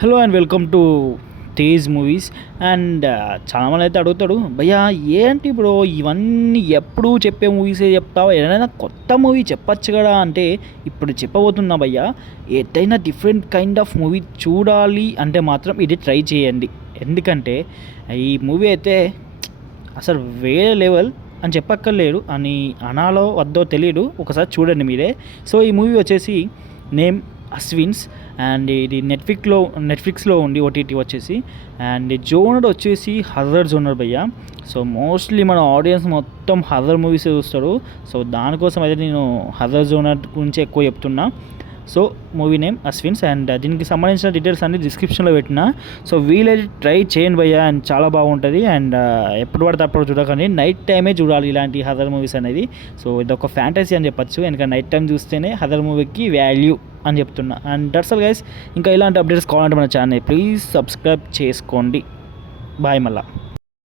Hello and welcome to Tej movies. And చాలామంది అయితే అడుగుతాడు, భయ్యా ఏంటి బ్రో ఇవన్నీ ఎప్పుడు చెప్పే మూవీసే చెప్తావా, ఏదైనా కొత్త మూవీ చెప్పచ్చు కదా అంటే ఇప్పుడు చెప్పబోతున్నా భయ్యా. ఏదైనా డిఫరెంట్ కైండ్ ఆఫ్ మూవీ చూడాలి అంటే మాత్రం ఇది ట్రై చేయండి. ఎందుకంటే ఈ మూవీ అయితే అసలు వేరే లెవెల్ అని చెప్పక్కర్లేదు, అని అనాలో వద్దో తెలియదు, ఒకసారి చూడండి మీరే. సో ఈ మూవీ వచ్చేసి నేమ్ అశ్విన్స్. అండ్ ఇది నెట్ఫ్లిక్స్లో ఉంది ఓటీటీ వచ్చేసి. అండ్ జోనర్ వచ్చేసి హర్రర్ జోనర్ భయ్య. సో మోస్ట్లీ మన ఆడియన్స్ మొత్తం హర్రర్ మూవీస్ చూస్తారు. సో దానికోసం అయితే నేను హర్రర్ జోనర్ గురించి ఎక్కువ చెప్తున్నా. So movie name Ashwins. And దీనికి సంబంధించిన డీటెయిల్స్ అన్ని డిస్క్రిప్షన్లో పెట్టిన. సో వీలైతే ట్రై చేయండి భయ్య, అండ్ చాలా బాగుంటుంది. అండ్ ఎప్పుడు పడితే అప్పుడు చూడకండి, నైట్ టైమే చూడాలి ఇలాంటి హర్రర్ మూవీస్ అనేది. సో ఇది ఒక ఫ్యాంటసీ అని చెప్పచ్చు, ఎందుకంటే నైట్ టైం చూస్తేనే హర్రర్ మూవీకి వాల్యూ అని చెప్తున్నా. And that's all guys. ఇంకా ఇలాంటి అప్డేట్స్ కావాలంటే మన ఛానల్ ప్లీజ్ సబ్స్క్రైబ్ చేసుకోండి. బాయ్ మళ్ళా.